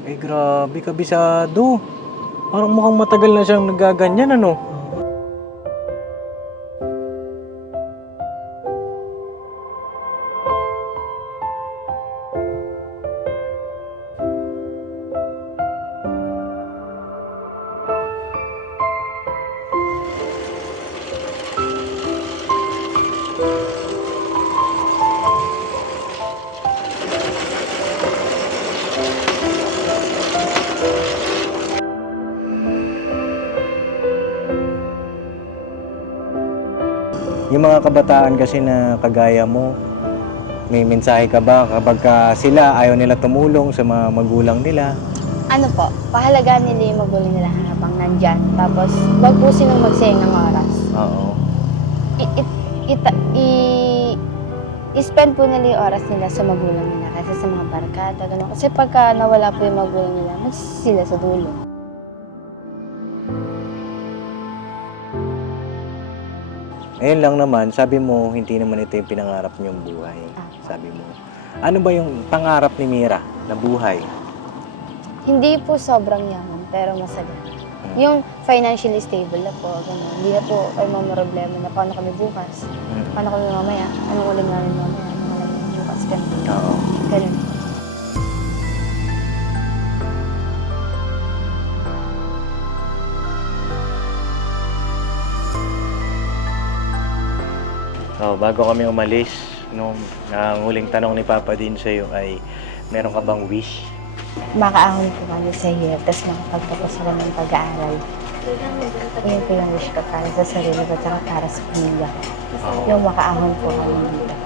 Ay, grabe, kabisado. Parang mukhang matagal na siyang nagaganyan, ano? Yung mga kabataan kasi na kagaya mo, may mensahe ka ba kapag sila ayaw nila tumulong sa mga magulang nila? Ano po, pahalagaan nila yung magulang nila habang nandyan. Tapos, wag po silang magsayang ng oras. Oo. I-spend po nila yung oras nila sa magulang nila kasi sa mga barkada. Ganun. Kasi pagka nawala po yung magulang nila, sila sa dulo. Ayun lang naman, sabi mo, hindi naman ito yung pinangarap niyong buhay. Sabi mo. Ano ba yung pangarap ni Mira na buhay? Hindi po sobrang yaman, pero masaya. Yung financially stable na po, gano'n. Hindi na po kayo problema na paano kami bukas, paano kami mamaya, anong uling namin mamaya, anong uling namin bukas, gano'n. Oo. Gano'n. So, bago kami umalis, nung ang huling tanong ni Papa din sa'yo ay, meron ka bang wish? Makaahon po kami sa hirap, tapos makapagtapos ako ng pag-aaral. Yun po yung wish ko para sa sarili ko, tsaka para sa pamilya ko. Yung makaahon po kami dito.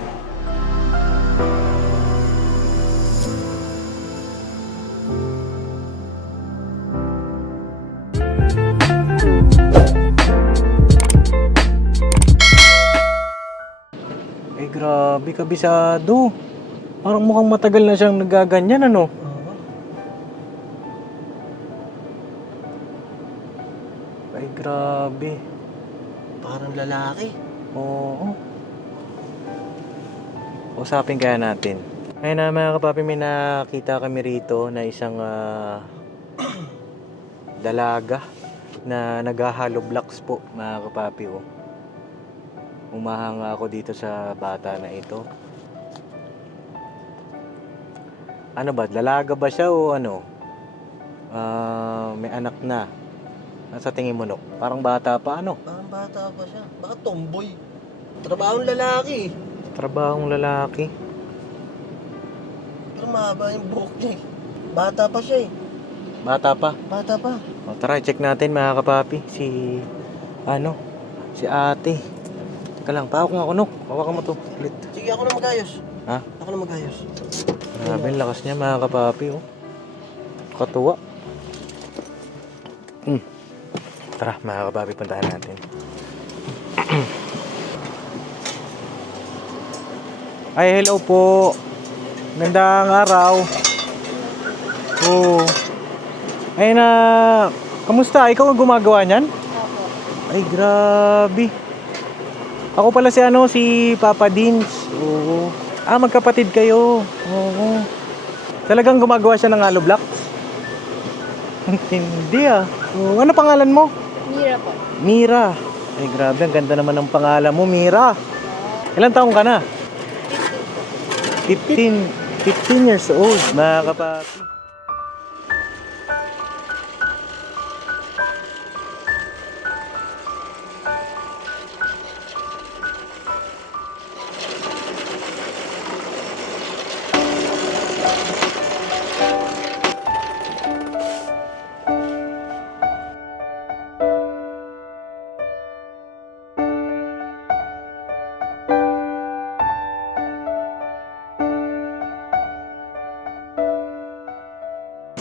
Ay, grabe, kabisado. Parang mukhang matagal na siyang nagaganyan, ano? Ay, grabe. Parang lalaki. Oo. Usapin kaya natin. Ayun na mga kapapi, may nakita kami rito na isang dalaga na naghahalo blocks po, mga kapapi. Oh. Umahanga ako dito sa bata na ito. Ano ba? Dalaga ba siya o ano? May anak na. Sa tingin mo, no? Parang bata pa, ano? Parang bata pa siya. Baka tomboy. Trabahong lalaki. Trabahong lalaki. Pero mahaba yung buhok niya eh. Bata pa siya eh. Bata pa. Bata pa. O, tara, check natin mga kapapi. Si ate. Teka lang, pahawak nga ako, no? Hawakan mo to. Ulit. Sige, ako na magayos. Ha? Ako na magayos. Grabe, ang lakas niya mga kapapi, oh. Katuwa. Tara, mga kapapi, puntahan natin. Ay, hello po. Gandang araw. Oh. Ay na, kamusta? Ikaw ang gumagawa niyan? Ay, grabe. Ako pala si Papa Dins. Oo. Ah, magkapatid kayo. Oo. Talagang gumagawa siya ng hollow blocks? Hindi ah. Oo. Ano pangalan mo? Mira po. Mira. Ay, grabe. Ang ganda naman ng pangalan mo, Mira. Ilang taong ka na? 15 years old, mga kapapi.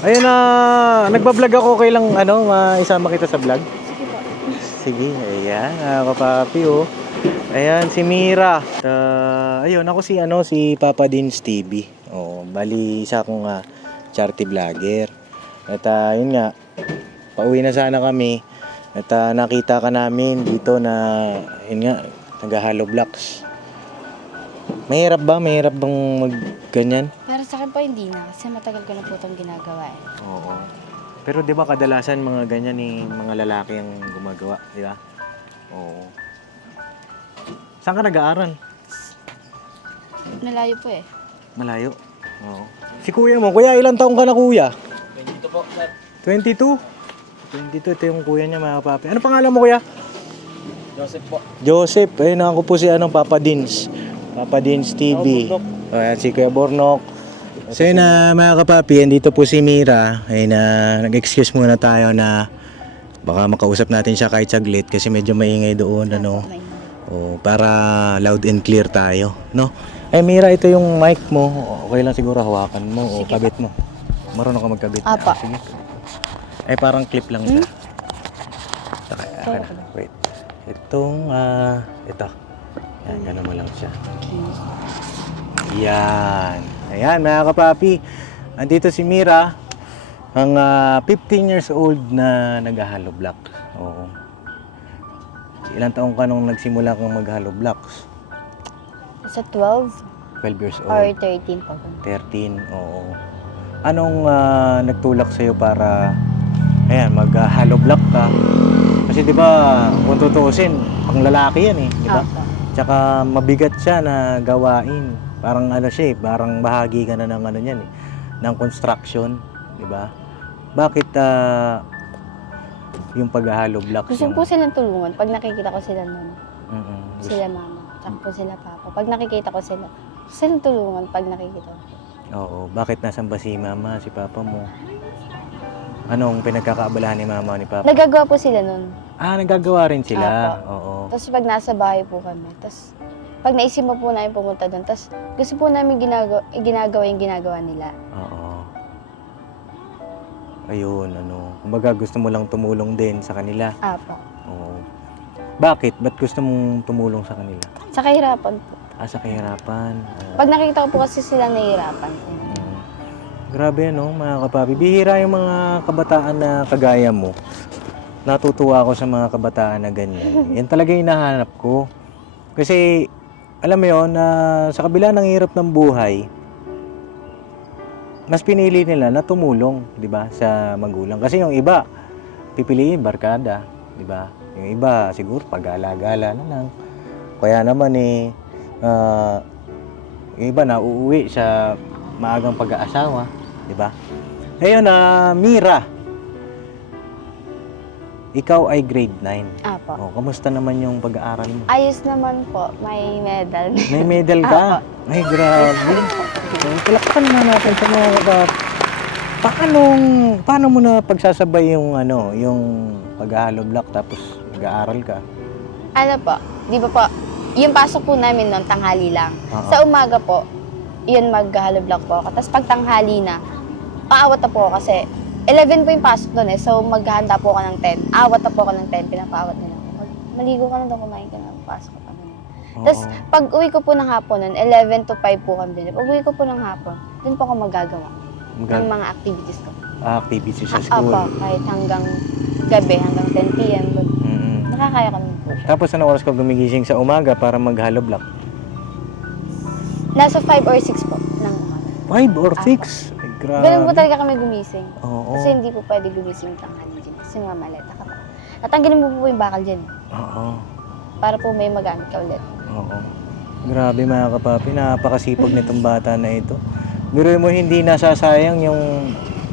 Ayun na, nagbablog ako, kailang isama kita sa vlog. Sige po. Sige, ayan, kapapi, oh. Ayan, si Mira. Ayun, ako si Papa Dins TV. Oh, bali, isa akong charity vlogger. At yun nga, pauwi na sana kami. At nakita ka namin dito na, yun nga, nag-hollow blocks. Mahirap ba? Mahirap bang mag ganyan? Pero Sa akin po hindi na, kasi matagal ko na po itong ginagawa eh. Oo. Pero di ba kadalasan mga ganyan mga lalaki ang gumagawa, di ba? Oo. Saan ka nag-aaral? Malayo po eh. Malayo. Oo. Si kuya mo, kuya, ilang taong ka na kuya? Dito po, sir. 22? 22, ito yung kuya niya mga papi. Ano pangalan mo kuya? Joseph po. Joseph. Ayun ako po si Papa Dins. Papa Dins TV. Bornok. Ayan, si Kuya Bornok. So yun na mga kapapi, andito po si Mira. Ayun na, nag-excuse muna tayo na baka makausap natin siya kahit saglit kasi medyo maingay doon, ano. May- O, para loud and clear tayo, no? Ay Mira, ito yung mic mo. Okay lang siguro hawakan mo o kabit mo. Marunong ka magkabit. Apa. Ah, sige. Ay parang clip lang siya. Wait. Itong, ito. Yan, ganun mo lang siya. Yan. Ayan, mga kapapi. Andito si Mira, ang 15 years old na nag-hollow block. Oo. Ilang taong ka nung nagsimula kang mag-hollow blocks? Sa 12 12 years or old. 13 pa. 13, oo. Anong nagtulak sa'yo para mag-hollow block ka? Kasi di ba, kung tutuusin, pang lalaki yan eh, di ba? Apa. Tsaka mabigat siya na gawain. Parang siya eh, parang bahagi ka na ng niyan eh, ng construction, di ba? Bakit yung pag-hollow block? Gusto ko po silang tulungan pag nakikita ko sila nun. Gusto- Sila mama, tsaka po sila papa. Pag nakikita ko sila, silang tulungan pag nakikita ko. Oo, bakit nasan ba si mama, si papa mo? Anong pinagkakaabalahan ni mama o ni papa? Nagagawa po sila nun. Nagagawa rin sila. Apo. Oo. Tapos pag nasa bahay po kami, tapos pag naisip mo po namin pumunta doon, tapos gusto po namin ginagawa yung ginagawa nila. Oo. Ayun, kumbaga gusto mo lang tumulong din sa kanila. Apa. Oo. Bakit? Ba't gusto mong tumulong sa kanila? Sa kahirapan po. Sa kahirapan. Pag nakikita ko po kasi sila nahihirapan. Grabe mga kapapi. Bihira yung mga kabataan na kagaya mo. Natutuwa ako sa mga kabataan na ganyan. Yan talaga yung hinahanap ko. Kasi, alam mo yun, sa kabila ng hirap ng buhay, mas pinili nila na tumulong, di ba, sa magulang. Kasi yung iba, pipiliin barkada, di ba? Yung iba, siguro, pag-gala-gala na lang. Kaya naman yung iba na uuwi sa maagang pag-aasawa, di ba? Ngayon, Mira, ikaw ay grade 9. Apa. Kamusta naman yung pag-aaral mo? Ayos naman po, may medal. May medal ka? Ay, grabe. Palakpan na natin sa mga kabat. Paano mo na pagsasabay yung yung pag-hollow block tapos mag-aaral ka? Ano po, di ba po, yung pasok po namin noon, tanghali lang. Oo. Sa umaga po, yun mag-hollow block po ako. Tapos pag tanghali na, aawat na po ako kasi 11 po yung pasok doon eh. So maghahanda po ako ng 10. Aawat na po ako ng 10, pinapaawat nila ako. Maligo ka na doon, kumain ka na, pasok ka pa na. Tapos pag uwi ko po ng hapon noon, 11 to 5 po kami doon. Pag uwi ko po ng hapon, doon po ako magagawa ng mga activities ko. Activities sa school. Apa, kahit hanggang gabi, hanggang 10 p.m. Mm-mm. Nakakaya kami po siya. Tapos anong oras ka gumigising sa umaga para mag-hollow block? Nasa 5 or 6 po ng umaga. 5 or 6? Ay, grabe. Ganun po talaga kami gumising. Oo. Kasi hindi po pwede gumising tanghali dyan. Kasi mga maleta ka pa. Natanggalin mo po yung bakal dyan. Oo. Para po may magamit ka ulit. Oo. Grabe mga kapapi, napakasipag nitong bata na ito. Biruin mo hindi nasasayang yung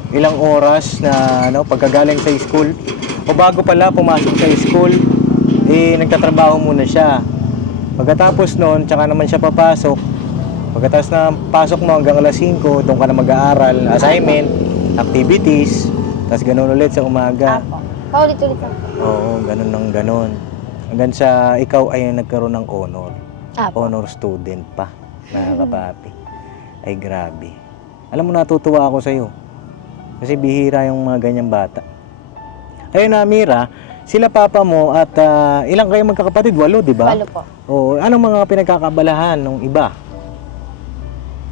ilang oras na pagkagaling sa school o bago pala pumasok sa school, nagtatrabaho muna siya. Pagkatapos noon, tsaka naman siya papasok. Pagkatapos na pasok mo hanggang alas 5, doon ka na mag-aaral, assignment, activities, tapos ganun ulit sa umaga. Apo. Paulit-ulit lang po. Oo, ganun ng ganun. Hanggang sa ikaw ay nagkaroon ng honor. Apo. Honor student pa, mga kapapi. Ay grabe. Alam mo, natutuwa ako sa'yo. Kasi bihira yung mga ganyang bata. Ayun na, Mira, sila papa mo at ilang kayo magkakapatid? 8, di ba? 8 po. Oo. Anong mga pinagkakabalahan ng iba?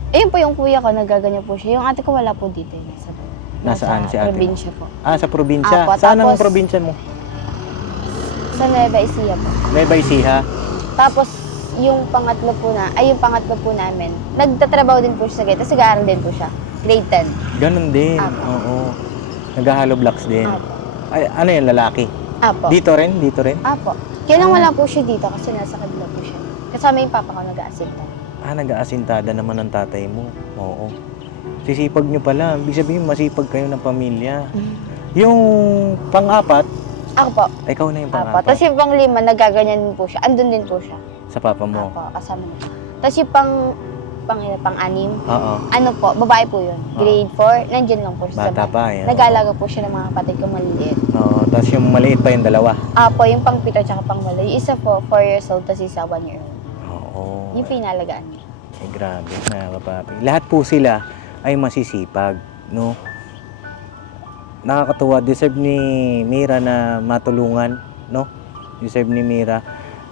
Ayun po yung kuya ko, nagaganyan po siya. Yung ate ko wala po dito. Nasaan si ate mo? Probinsya po. Sa probinsya. Apo, Saan ang tapos- probinsya mo? Sa Nueva Ecija po. Nueva Ecija. Tapos, yung pangatlo po namin, nagtatrabaho din po siya sa grade, tapos nag-aaral din po siya. Grade 10. Ganun din. Apo. Oo. Nag-hollow blocks din. Apo. Ay, ano yan, lalaki? Apo. Dito rin? Dito rin? Apo. Kaya lang wala po siya dito kasi nasa kabila po siya. Kasama yung papa ko nag-aasinta. Nag-aasintada naman ang tatay mo. Oo. Sisipag nyo pala. Ibig sabihin, masipag kayo ng pamilya. Yung pang-apat, Ako po. ikaw na yung Apo. pang-apat. Tapos yung pang-5, nagaganyan din po siya. Andun din po siya. Sa papa mo. Apo, kasama na. Tapos yung pang-6, Oo. ano po, babae po yun. Grade 4, nandyan lang po siya Bata sa pa. bahay. Yan. Nag-aalaga po siya ng mga kapatid ko maliliit. Oo. Tapos yung maliit pa yung dalawa. Apo, yung pang-7 tsaka pang-8. Yung isa po, 4 years old, tapos isa 1 year old. Oo. Yung pinalagaan niya. Grabe, nakakapapi. Lahat po sila ay masisipag, no? Nakakatuwa. Deserve ni Mira na matulungan, no? Deserve ni Mira.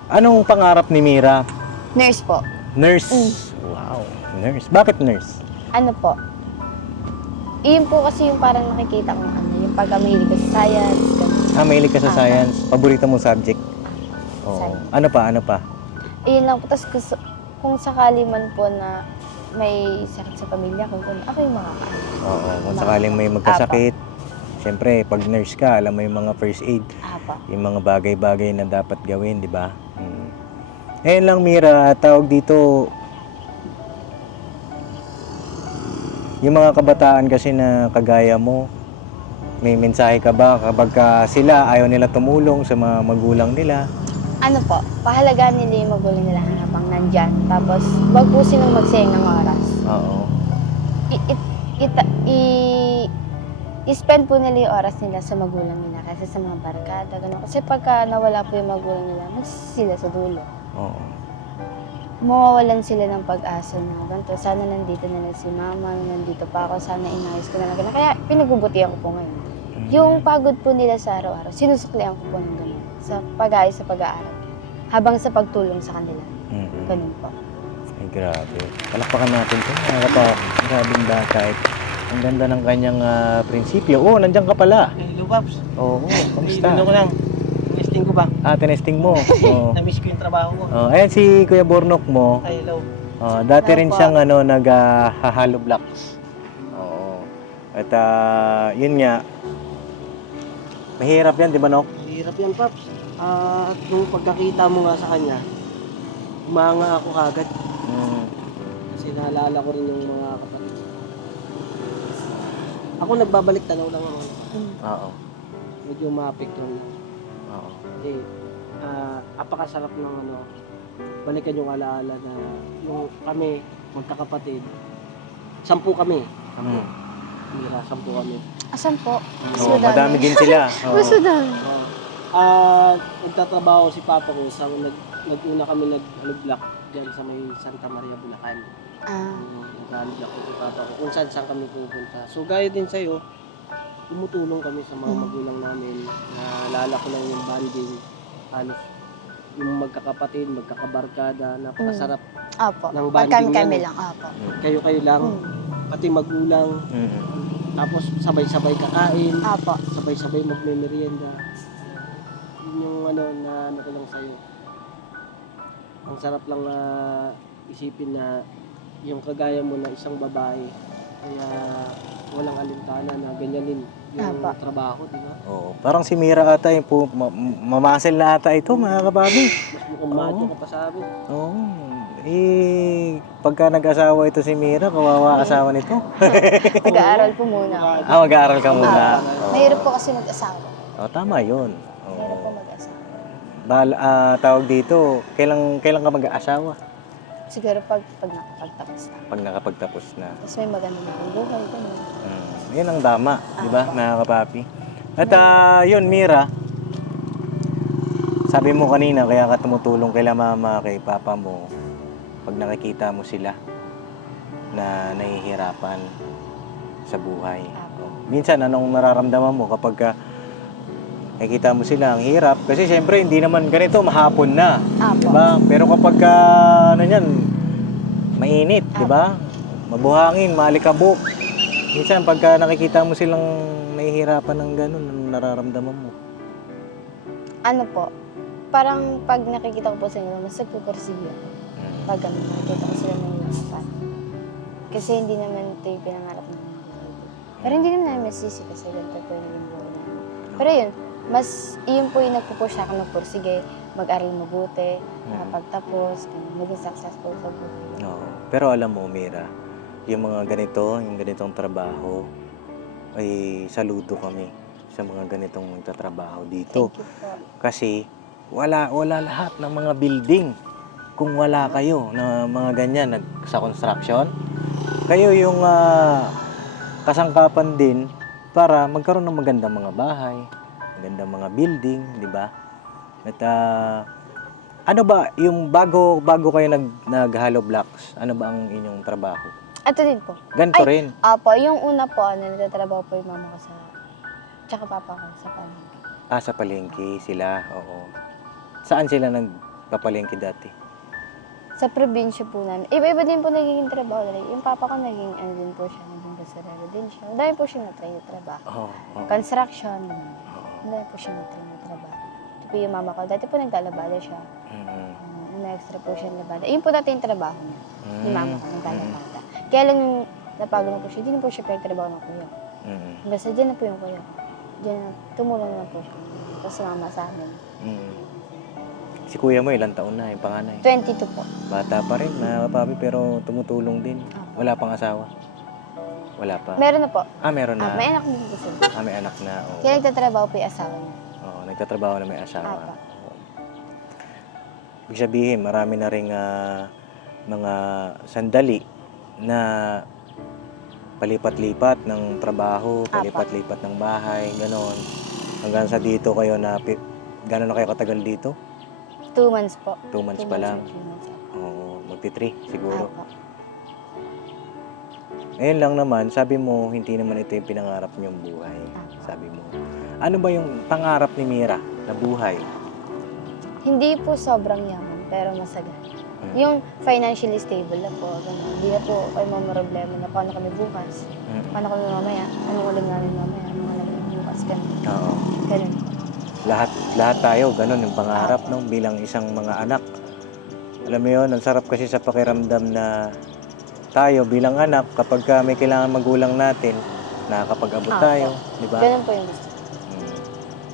Anong pangarap ni Mira? Nurse po. Nurse. Wow, nurse. Bakit nurse? Ano po? Iyon po kasi yung parang nakikita ko yung pagkamahilig ko sa science. Ganun. Mahilig ka sa science. Paborito mong subject? Oo. Science. Ano pa? Ano pa? Iyon lang po. Tapos kung sakali man po na may sakit sa pamilya ko, ako yung makakaano. Oo. Kung sakaling may magkasakit, siyempre, pag nurse ka, alam mo yung mga first aid, Apa. yung mga bagay-bagay na dapat gawin, di ba? Ngayon lang, Mira, tawag dito, yung mga kabataan kasi na kagaya mo, may mensahe ka ba kapag sila ayaw nila tumulong sa mga magulang nila? Ano po, pahalagaan nila yung magulang nila habang nandyan. Tapos, wag po silang magsayang ng oras. Oo. I-spend po nila yung oras nila sa magulang nila kasi sa mga barkada, gano'n. Kasi pagka nawala po yung magulang nila, magsisila sa dulo. Oo. Mawawalan sila ng pag-asa na ganito. Sana nandito na lang si mama, nandito pa ako, sana inayos ko na lang. Kaya pinagbubutihan ko po ngayon. Yung pagod po nila sa araw-araw, sinusuklian ko po ng ganun. Sa pag-ayos sa pag-aaral. Habang sa pagtulong sa kanila. Ganun po. Ay, grabe. Palakpakan natin ito. Grabing bata. Ang ganda ng kanyang prinsipyo. Oh, nandiyan ka pala. Hello, Paps. Oo, kamusta? Ano ko lang. Testing ko ba? Tinesting mo. Oo. Na-miss ko yung trabaho ko. Ayan si Kuya Bornok mo. Ay, hello. Dati Hello rin po. siyang nag-hollow blocks. Oo. At yun nga, mahirap yan, di ba, Nok? Hirap yan, Paps. At nung pagkakita mo nga sa kanya, umanga ako kagad. Kasi naalala ko rin yung mga kapatid. Ako nagbabalik tanaw lang ako. Oo. Medyo maapektuhan lang. Oo. Kasi apakasarap ng balikan yung alaala na yung kami, magkakapatid. 10 kami. 10. Mira, 10 kami. Asan po? Oo, madami din sila. Oo. Gusto dami. Nagtatrabaho si Papa ko sa nag-una kami nag-block diyan sa may Santa Maria, Bulacan. Nag-block ko si Papa ko kung saan kami pupunta. So gaya din sa'yo, tumutulong kami sa mga magulang namin. Naalala ko lang yung bonding, halos yung magkakapatid, magkakabarkada, napakasarap Apo. ng bonding Pagkami yan. lang, apo. Kayo-kayo lang, pati magulang, tapos sabay-sabay kakain, Apo. sabay-sabay magme-merienda. Yun yung na ko lang sa'yo. Ang sarap lang isipin na yung kagaya mo na isang babae, kaya walang alintana na ganyanin yung Apa. trabaho, di ba? Oo. Parang si Mira ata yung mamasil na ata ito, mga kababi. Mas mukhang macho ka pa sa amin. Oo. Pagka nag-asawa ito si Mira, kawawa asawa nito. Nag-aaral po muna ako. Mag-aaral ka muna. Mahirap po kasi mag-asawa. Tama yun. Mahirap po mag-asawa. Tawag dito, kailan ka mag-aasawa? Siguro pag nakapagtapos na. Pag nakapagtapos na. Tapos may maganda na buhay. Ganun. Yan ang tama, di ba, mga kapapi? At yun, Mira, sabi mo kanina, kaya ka tumutulong kay mama, kay papa mo, pag nakikita mo sila na nahihirapan sa buhay. Minsan, anong nararamdaman mo kapag nakikita mo sila, ang hirap? Kasi siyempre, hindi naman ganito, mahapon na. Apo. Di ba? Pero kapag mainit, di ba? Mabuhangin, maalikabok. Minsan, pagka nakikita mo silang nahihirapan ng ganun, anong nararamdaman mo? Ano po, parang pag nakikita ko po sa inyo, mas nagpupursige ako. pag nakikita ko sila nahihirapan. Kasi hindi naman ito yung pinangarap namin. Pero hindi naman namin masisi kasi ganito po yung naging buhay namin. Pero yun, yun po yung nagpupush sa akin sige, mag-aral mabuti, makapagtapos, maging successful sa buhay. Oo. Pero alam mo, Mira, yung mga yung ganitong trabaho, ay saludo kami sa mga ganitong nagtatrabaho dito. Thank you po. Kasi wala lahat ng mga building kung wala kayo na mga ganyan sa construction. Kayo yung kasangkapan din para magkaroon ng magandang mga bahay, magandang mga building, di ba? At ano ba, yung bago kayo nag-hollow blocks, ano ba ang inyong trabaho? Ito din po. Ganito rin. Apo, yung una po, nagtatrabaho po yung mama ko tsaka papa ko sa palengke. Sa palengke sila, oo. Saan sila nagpapalengke dati? Sa probinsya po namin. Iba-iba din po nagiging trabaho nila. Yung papa ko naging, din po siya, naging basurero din siya. Dahil po siya na-try na trabaho. Oo. Construction, dahil po siya na-try na trabaho. Ito po yung mama ko. Dati po naglalabada siya. Na-extra po siya labada. Yun po dati yung trabaho niya. Yung mama ko naglalabada. Kaya lang yung napagod na po siya, hindi na po siya pinagtrabaho ng kuya. Basta dyan na po yung kuya ko. Dyan na, tumulong na po siya. Tapos sumama sa amin. Si kuya mo, ilang taon na yung panganay? 22 po. Bata pa rin, mga kapapi, pero tumutulong din. Wala pang asawa? Wala pa? Meron na po. Meron na. May anak din po sila. May anak na. Oo. Kaya nagtatrabaho po yung asawa niya. Oo, nagtatrabaho na may asawa. Apa. Oo. Ibig sabihin, marami na rin mga sandali na palipat-lipat ng trabaho, palipat-lipat ng bahay, gano'n. Hanggang sa dito kayo gano'n na kayo katagal dito? 2 months po. 2 months pa lang. 2 months. Oo, magti-3 siguro. Apa. Ngayon lang naman, sabi mo, hindi naman ito yung pinangarap niyong buhay. Sabi mo. Ano ba yung pangarap ni Mira na buhay? Hindi po sobrang yaman, pero masagana. Yung financially stable na po, ganun. Hindi na po kayo problema na paano kami bukas, paano kami mamaya, anong uling namin mamaya, mga namin bukas, ganun. Oo. Ganun. Lahat tayo, ganun yung pangarap, no? Bilang isang mga anak. Alam mo yun, ang sarap kasi sa pakiramdam na tayo bilang anak, kapag may kailangan magulang natin, nakakapag-abot tayo, di ba? Ganun po yung gusto.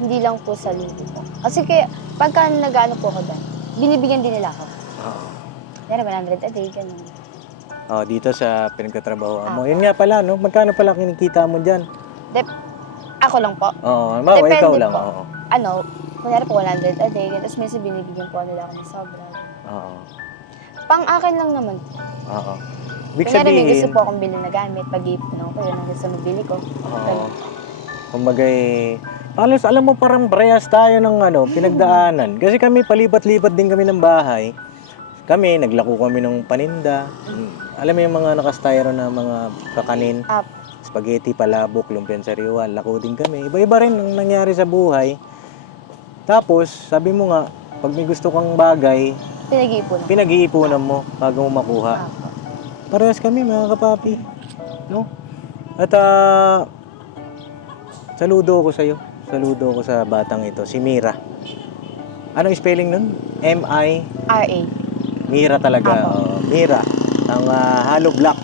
Hindi lang po sa libo po. Kasi kaya, pagka nag-ano po ako doon, binibigyan din nila ako. Oo. Pero 100 a day, ganun. Dito sa pinagtatrabaho mo. Yun nga pala, no? Magkano pala kinikita mo dyan? Ako lang po. Oo, Depende ikaw lang. po. Oo. Kunyari po 100 a day, tapos minsan binibigyan po nila ako ng sobra. Oo. Pang akin lang naman. Oo. Ibig Kunyari may gusto sabihin, po akong bilhin na gamit, pag-iipon ako yun ang gusto mabili ko. oo. Kumbaga alam mo parang parehas tayo ng pinagdaanan. Kasi kami palipat-lipat din kami ng bahay. Kami, naglako kami ng paninda. Alam mo yung mga nakastyro na mga kakanin, spaghetti, palabok, lumpiang sariwa, lako din kami. Iba-iba rin ang nangyari sa buhay. Tapos, sabi mo nga, pag may gusto kang bagay, pinag-iipunan mo bago mo makuha. Parehas kami mga kapapi. No? At saludo ako sa'yo. Saludo ako sa batang ito, si Mira. Anong spelling nun? R.A. Mira talaga. Mira, ang hollow block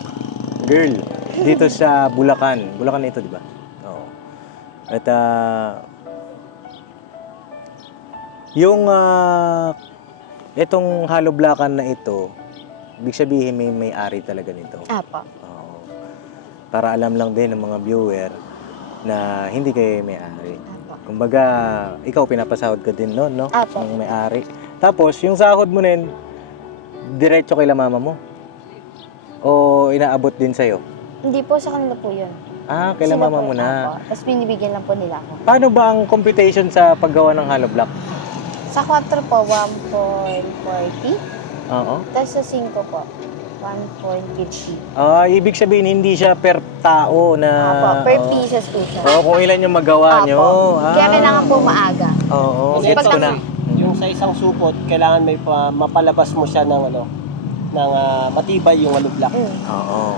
girl dito sa Bulacan. Bulacan ito, di ba? Oo. At yung itong hollow blockan na ito, ibig sabihin may ari talaga nito. Apa. Oo. Para alam lang din ng mga viewer na hindi kayo may-ari. Kumbaga, ikaw pinapasahod ka din noon, no? Apo. Ng may-ari. Tapos, yung sahod mo rin, diretso kay mama mo? O inaabot din sa'yo? Hindi po, sa kanila po yun. Kay mama mo na. Tapos binibigyan lang po nila ako. Paano ba ang computation sa paggawa ng hollow block? Sa 4 po, 1.40. Oo. Tapos sa 5 po, 1.50. Ibig sabihin, hindi siya per tao na... Apo, per pieces po siya. Kung ilan yung magawa nyo. Kaya kailangan po maaga. Oo, Kasi gets ko na. Yung sa isang supot, kailangan may mapalabas mo siya ng matibay yung block. Oo.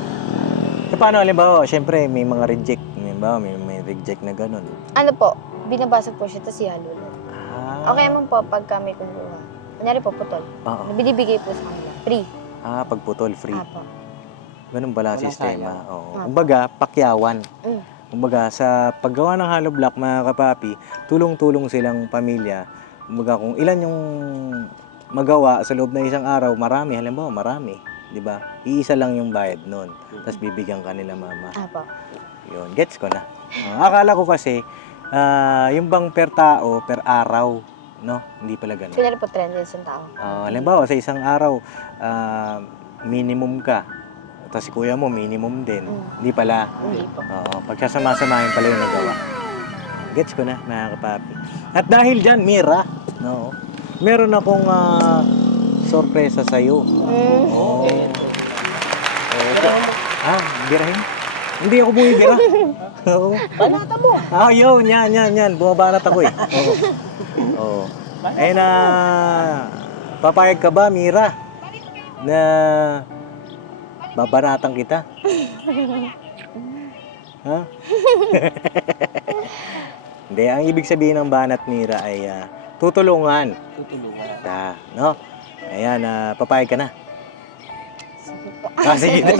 Paano, halimbawa, syempre, may mga reject. Halimbawa, may reject na gano'n. Ano po, binabasag po siya, tapos ihalo lang. Okay naman po, pagka may kumuha. Kunyari po, putol. Oo. Binibigay po sa kanila. Free. Pagputol, free. Apo. Ganun pala ang Walang sistema. sayang. Oo. Apo. Kumbaga, pakyawan. Mm. Kumbaga, sa paggawa ng hollow block, mga kapapi, tulong-tulong silang pamilya. Kumbaga, kung ilan yung magawa sa loob ng isang araw, marami. Halimbawa, marami. Di ba? Iisa lang yung bayad nun. Tapos bibigyan ka nila mama. Apo. Yun, gets ko na. Akala ko kasi, yung bang per tao, per araw, no? Hindi pala ganun. Sila rin po 300 isang tao. Halimbawa, sa isang araw, minimum ka. Tapos si kuya mo, minimum din. Hindi pala. Hindi po. Oo, pagsasama-samahin pala yung nagawa. Gets ko na, mga kapapi. At dahil dyan, Mira, no, meron akong sorpresa sa'yo. Oo. Birahin? Hindi ako bumibira. Oo. Banata mo! Yun, yan. Bumabanat ako eh. Oo. Ayun na, papayag ka ba, Mira? Na babanatan kita? Ha? Hindi, ang ibig sabihin ng banat, Mira, ay tutulungan. Tutulungan. No? Ayan, papayag ka na. Sige po. Sige na.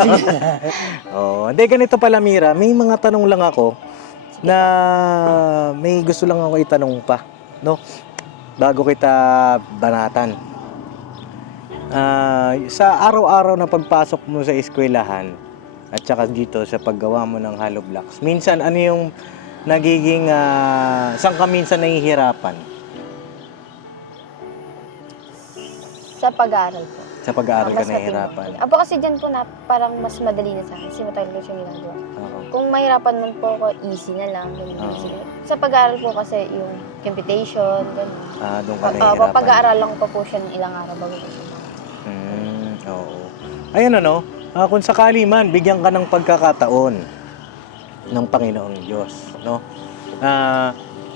Hindi, ganito pala, Mira. May mga tanong lang ako na may gusto lang ako itanong pa. No? Bago kita banatan. Sa araw-araw na pagpasok mo sa eskwelahan at saka dito sa paggawa mo ng hollow blocks, minsan ano yung nagiging, saan ka minsan nahihirapan? Sa pag-aaral po. Sa pag-aaral ka Mas matindi. nahihirapan? Apo kasi dyan po na parang mas madali na sa akin. Kasi matagal ko siya ginagawa. Oo. Kung mahirapan man po ako, easy na lang. Ganun, Oo. easy. Sa pag-aaral po kasi yung computation, gano'n. Doon ka nahihirapan. Pag-aaral lang po po siya ng ilang araw bago po siya. Oo. Ayan ano, kung sakali man, bigyan ka ng pagkakataon ng Panginoong Diyos, no?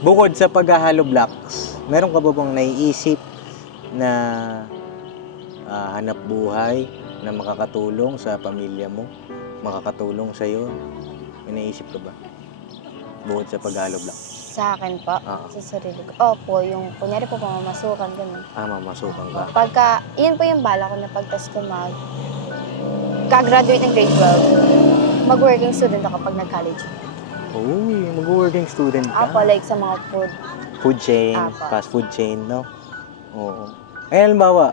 Bukod sa pag-hollow blocks, meron ka ba bang naiisip na hanap buhay na makakatulong sa pamilya mo? Makakatulong sa iyo? May naisip ka ba? Bukod sa pag-hollow blocks. Sa akin po, Oo. sa sarili ko. Opo, yung kunyari po pamamasukan, gano'n. Mamasukan ka. Pagka, yun po yung bala ko na pagtas ko ka-graduate ng grade 12, mag-working student ako pag nag-college. Uy, mag-working student ka. Ako, like sa mga Food chain, Apa. fast food chain, no? Oo. Eh, halimbawa,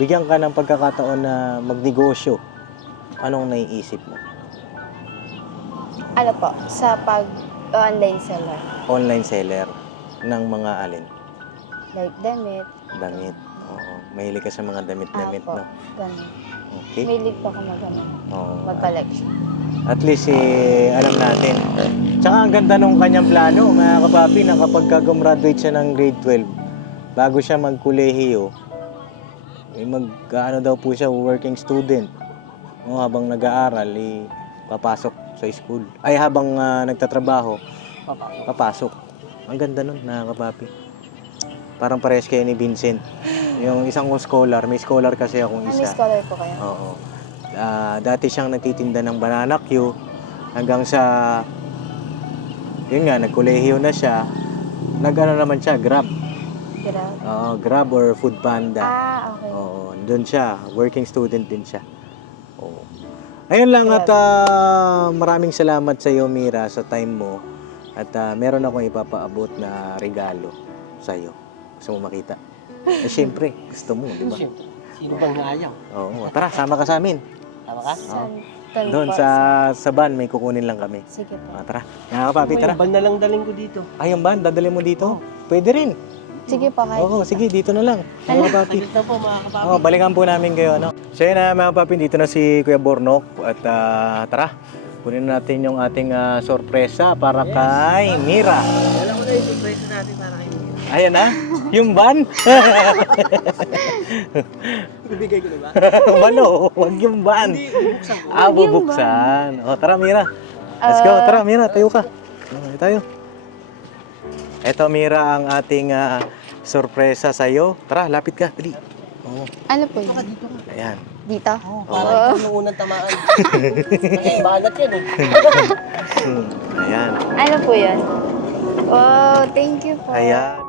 bigyan ka ng pagkakataon na magnegosyo. Anong naiisip mo? ano po, sa pag-online seller. Online seller ng mga alin? Like damit. Damit. Oo. Mahilig ka sa mga damit-damit, Apo, no? ganun. Okay. Mahilig po ako Oo. mag-collection. At least, alam natin. Tsaka ang ganda nung kanyang plano, mga kapapi, na kapag gumraduate siya ng grade 12, bago siya magkolehiyo, daw po siya, working student. No, habang nag-aaral, papasok sa school. Ay, habang nagtatrabaho, papasok. Ang ganda nun, mga kapapi. Parang parehas kayo ni Vincent. Yung isang scholar, may scholar kasi akong May isa. scholar po kayo? Oo. Dati siyang nagtitinda ng banana Q hanggang sa yun nga, nagkolehiyo na siya. Nag-ano naman siya, Grab. Grab? Grab or Food Panda. Okay. Oo, doon siya. Working student din siya. Oo. Ayun lang at maraming salamat sa iyo, Mira, sa time mo. At meron akong ipapaabot na regalo sa iyo. Gusto mo makita? Siyempre, gusto mo, di ba? Sino bang ayaw? Oo, tara, sama ka sa amin. Tama ka? Doon sa van, may kukunin lang kami. Sige po. Tara, nga papi, tara. Ban na lang daling ko dito. Ay, yung van, dadali mo dito? Pwede rin. Sige po, kahit. Oo, sige, dito na lang. Mga papi. Saglit na po mga kapapi. Balikan po namin kayo, ano? So yun na, mga papi, dito na si Kuya Bornok. At tara, kunin natin yung ating sorpresa para kay Mira. Alam ko na yung surprise natin para kayo. Ayan na, yung van. Bibigay ko na ba? Walo, wag yung van. Hindi, bubuksan ko. Bubuksan. O, tara, Mira. Let's go. Tara, Mira, tayo ka. Tayo. Eto, Mira, ang ating sorpresa sa'yo. Tara, lapit ka. Dali. Oo. Ano po yun? Dito ka. Dito? Ayan. Para ito yung unang tamaan. Banat yan eh. Ayan. Ano po yun? Oh, thank you po. Ayan.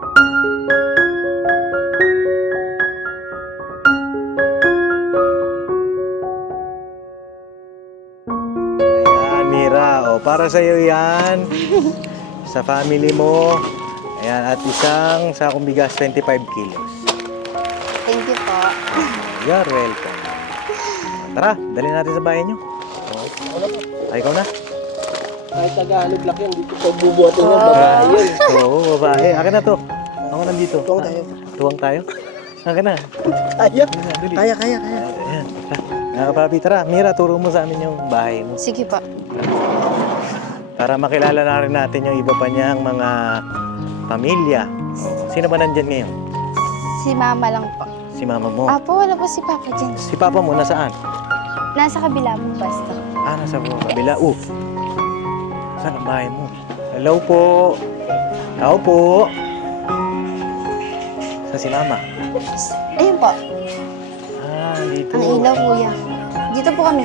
para sa iyo yan. Sa family mo. Ayan, at isang sakong bigas, 25 kilos. Thank you po. You're welcome. Tara, dali natin sa bahay nyo. Ako na po. Ay, ikaw na. Kahit taga-ano block yan, dito pa bubuhatin yan. Babae yun. Oo, babae. Akin na to. Ako nandito. Tuwang tayo. Tuwang tayo? Akin na. Kaya. Dali. Kaya. Ayan. Mga kapapi, tara. Mira, turo mo sa amin yung bahay mo. Sige po. Para makilala na rin natin yung iba pa niyang mga pamilya. Oo. Sino ba nandyan ngayon? Si mama lang po. Si mama mo. Apo, wala po si papa dyan. Si papa mo, nasaan? Nasa kabila mo, basta. Nasa kabila. Saan ang bahay mo? Hello po. Tao po. Sa si mama? Ayun po. Dito. Ang ilaw, kuya. Dito po kami.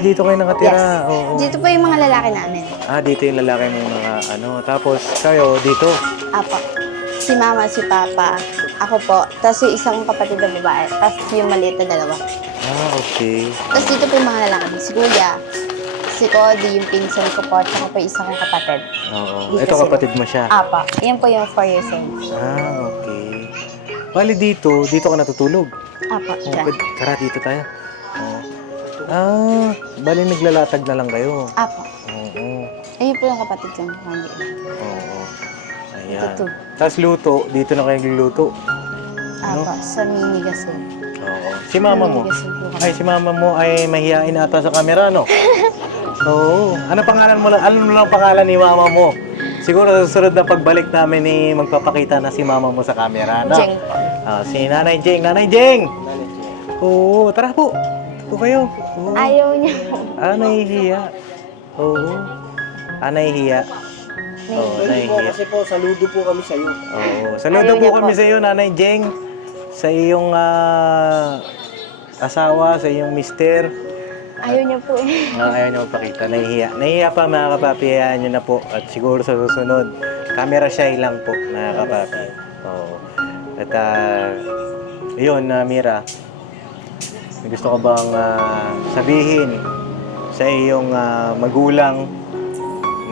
Dito kayo nakatira. Yes. Oo. Dito po yung mga lalaki namin. Dito yung lalaki mo mga ano. Tapos kayo dito. Apo. Si mama, si papa. Ako po. Tapos yung isang kapatid na babae. Tapos yung maliit na dalawa. Okay. Tapos dito po yung mga lalaki. Si kuya. Si Cody, yung pinsan ko po. Tsaka po yung isa kong kapatid. Oo. Dito Ito sila. kapatid mo siya. Apa. Yan po yung 4 years old. Okay. Bali dito ka natutulog. Apa. Oh, Dyan. tara dito tayo. Bali naglalatag na lang kayo. Apa. Oo. Ayun po yung kapatid ko. Oo. Ayan. Ito. Tapos luto, dito na kayo nagluluto. Apa. Sa mini gasol. Oo. Si mama mo? Mini gasol po kami. Ay, si mama mo ay mahihain ata sa camera, no? Oo. Ano pangalan mo lang? Ano lang pangalan ni mama mo? Siguro sa susunod na pagbalik namin ni magpapakita na si mama mo sa camera, no? Jeng po. Si Nanay Jeng. Nanay Jeng! Oo, tara po. Ito kayo. Oo. Ayaw niya. Nahihiya. Oo. Nahihiya. Oo, Pero po nahihiya. kasi po, saludo po kami sa iyo. Oo. Saludo Ayaw po niya kami po. sa iyo, Nanay Jeng. Sa iyong asawa, sa iyong mister. Ayaw niya po eh. Ayaw niyo magpakita. Nahihiya. Nahihiya pa mga kapapi. Hayaan niyo na po. At siguro sa susunod, camera shy lang po mga kapapi. Oo. At yun, Mira. May gusto ko bang sabihin sa iyong magulang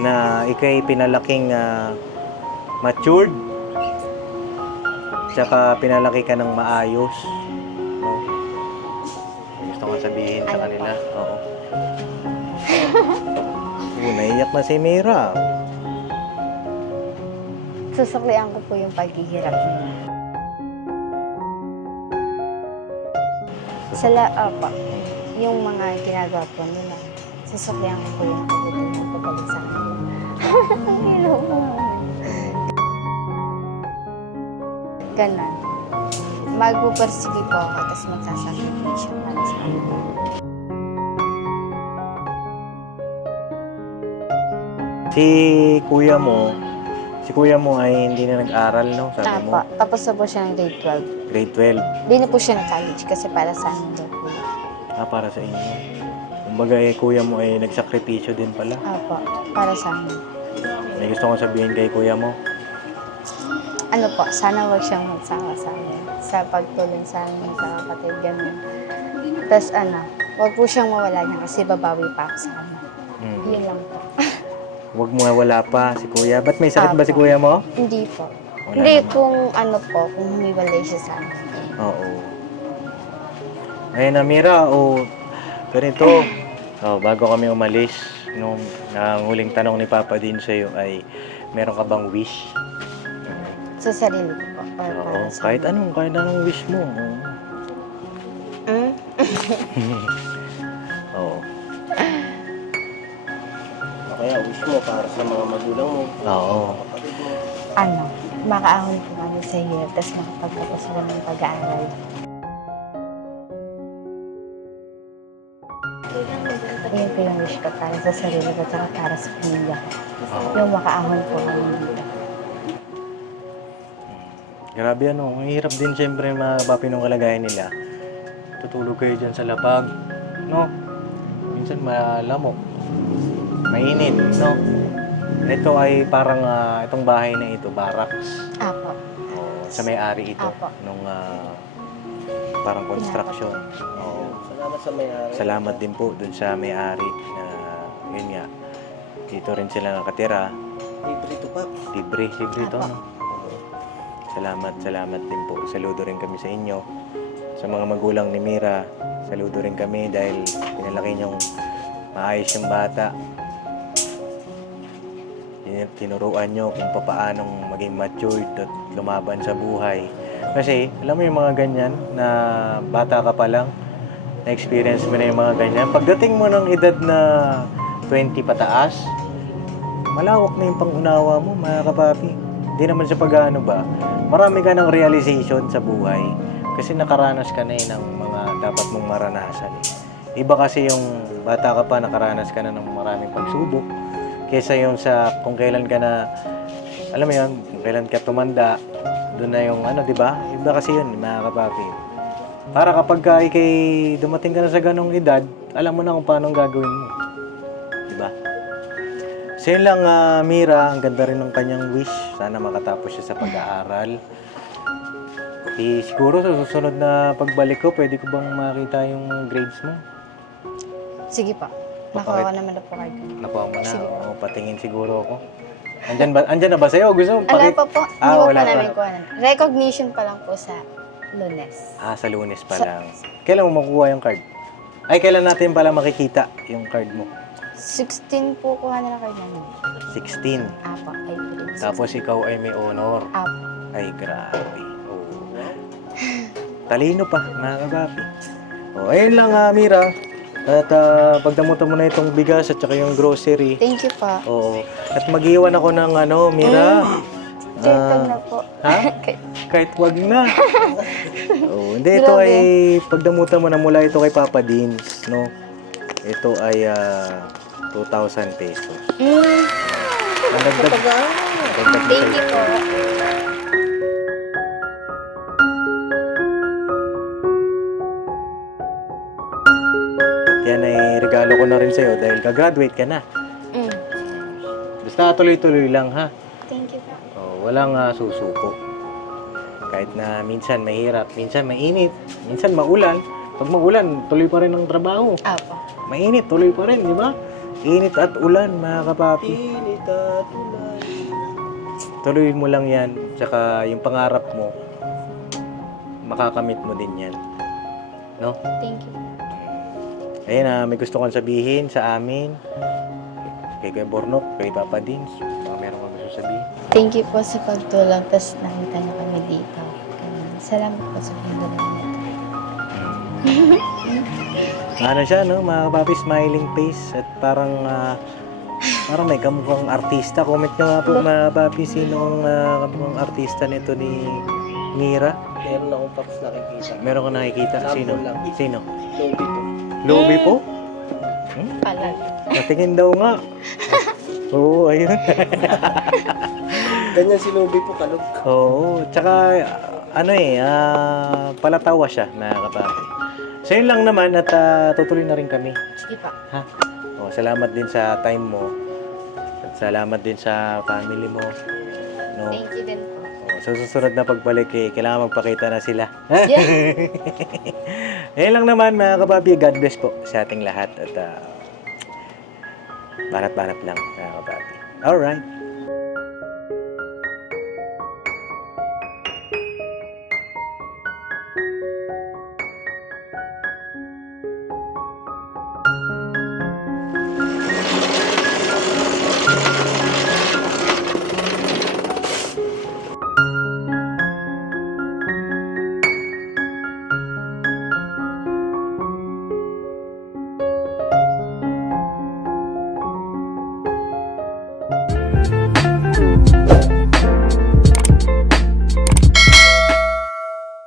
na ikay pinalaking matured, tsaka pinalaki ka ng maayos, no? May gusto kong sabihin sa kanila. Oo. Naiyak na si Mira. Susuklian ko po yung paghihirap niya. Apa. Yung mga ginagawa po nila. Susuklian ko po yung pagbibigay ng pagbalik sa kanila. Hello po. Ganon. Magpupursige po ako, tapos magsasakripisyo para sa kanila. Si kuya mo ay hindi na nag-aral, no? Sabi mo, Apa. Tapos na po siya ng grade 12. grade 12. Hindi na po siya ng college kasi para sa amin daw po. Para sa inyo. Kumbaga, kuya mo ay nagsakripisyo din pala. Apa. Para sa amin. May gusto kong sabihin kay kuya mo. Ano po, sana wag siyang magsawa sa amin. Sa pagtulong sa amin sa kapatid, ganun. Tapos wag po siyang mawala niya kasi babawi pa ako sa kanya. Yun lang po. Huwag mo wala pa si kuya. Ba't may sakit ba si kuya mo? Hindi po. Wala Hindi, naman. kung kung humiwalay siya sa amin. Oo. Ayun na, Mira. Ganito. Bago kami umalis, nung huling tanong ni Papa din sa'yo ay, meron ka bang wish? Sa sarili ko po. Or Oo. para sa Kahit anong wish mo. Hmm? Oo. Kaya wish mo para sa mga magulang mo. Oo. Kapatid mo. Makaahon po kami sa hirap, tapos makapagtapos ko ng pag-aaral. Yun po yung wish ko para sa sarili ko, at para sa pamilya ko. Yung makaahon po kami dito. Grabe ang hirap din siyempre mga kapapi nung kalagayan nila. Tutulog kayo dyan sa lapag, no? Minsan malamok, mainit, no? Ito ay parang, itong bahay na ito, barracks. Apo. Sa may-ari ito, Apo. nung parang construction. Oo. Salamat sa may-ari. Salamat din po dun sa may-ari na, yun nga, Dito rin sila nakatira. Libre to pa. Libre to, Apo. no? Salamat din po. Saludo rin kami sa inyo. Sa mga magulang ni Mira, saludo rin kami dahil pinalaki niyong maayos yung bata. Tinuruan nyo kung paanong maging matured at lumaban sa buhay. Kasi, alam mo yung mga ganyan na bata ka pa lang, na-experience mo na yung mga ganyan. Pagdating mo ng edad na 20 pataas, malawak na yung pangunawa mo, mga kapapi. Hindi naman sa pag-ano ba, marami ka ng realization sa buhay kasi nakaranas ka na ng mga dapat mong maranasan. Iba kasi yung bata ka pa, nakaranas ka na ng maraming pagsubok kaysa yung sa kung kailan ka na, alam mo yun, kung kailan ka tumanda, doon na yung ano, di ba? Iba kasi yun, mga kapapi. Para kapag ka ikay dumating ka na sa ganong edad, alam mo na kung paano gagawin mo. Di ba? So yun lang, Mira, ang ganda rin ng kanyang wish. Sana makatapos siya sa pag-aaral. Siguro sa susunod na pagbalik ko, pwede ko bang makita yung grades mo? Sige pa. Nakuha naman na po card ko. Nakuha mo na? Sige. Oo, patingin siguro ako. Andyan na ba sa'yo? Gusto mo Wala pa po. Hindi Ah, pa wala po namin pa. kuha. Recognition pa lang po sa Lunes. Sa Lunes pa lang. Kailan mo makuha yung card? Ay, kailan natin pala makikita yung card mo? 16 po kuha na lang card namin. 16. Apa, ay grade 16. Tapos ikaw ay may honor. Apa. Ay, grabe. Oo. Talino pa, mga kabapi. Ayun lang, Mira. At pagdamutan mo na itong bigas at saka yung grocery. Thank you pa. Oo. At mag-iwan ako ng Mira. Check na po. Ha? Kahit wag na. Oo. Hindi, ito Grabe. ay pagdamutan mo na mula ito kay Papa Dins, no? Ito ay 2,000 pesos. Ang dagdag. Thank you po. Yan ay regalo ko na rin sa'yo dahil gagraduate ka na. Basta tuloy-tuloy lang, ha? Thank you po. Walang susuko. Kahit na minsan mahirap, minsan mainit, minsan maulan. Pag maulan, tuloy pa rin ang trabaho. Apa. Mainit, tuloy pa rin, di ba? Init at ulan, mga kapapi. Init at ulan. Tuloy mo lang yan. Tsaka yung pangarap mo, makakamit mo din yan. No? Thank you. Ayun, may gusto kong sabihin sa amin. Kay Kuya Bornok, kay Papa Dins. Baka meron kang gusto sabihin. Thank you po sa pagtulong. Tapos nakita niyo kami dito. Salamat po sa pagtulong nito. Ano siya, no? Mga kapapi, smiling face. At parang may kamukhang artista. Comment nyo nga po, mga kapapi, sino ang kamukhang artista nito ni Mira? Meron akong paps nakikita. Meron ka nakikita? Sino? Sample lang. Sino? Low dito. Lobby po? Pala. Patingin daw nga. Oo, ayun. Ganyan si Lobby po, kalog. Oo, tsaka palatawa siya, mga kapapi. So yun lang naman at tutuloy na rin kami. Sige pa. Ha? Salamat din sa time mo. At salamat din sa family mo. No? Thank you din po. Sa susunod na pagbalik, kailangan magpakita na sila. Yeah. Ayun lang naman, mga kapapi. God bless po sa ating lahat. At banat-banat lang, mga kapapi. Alright.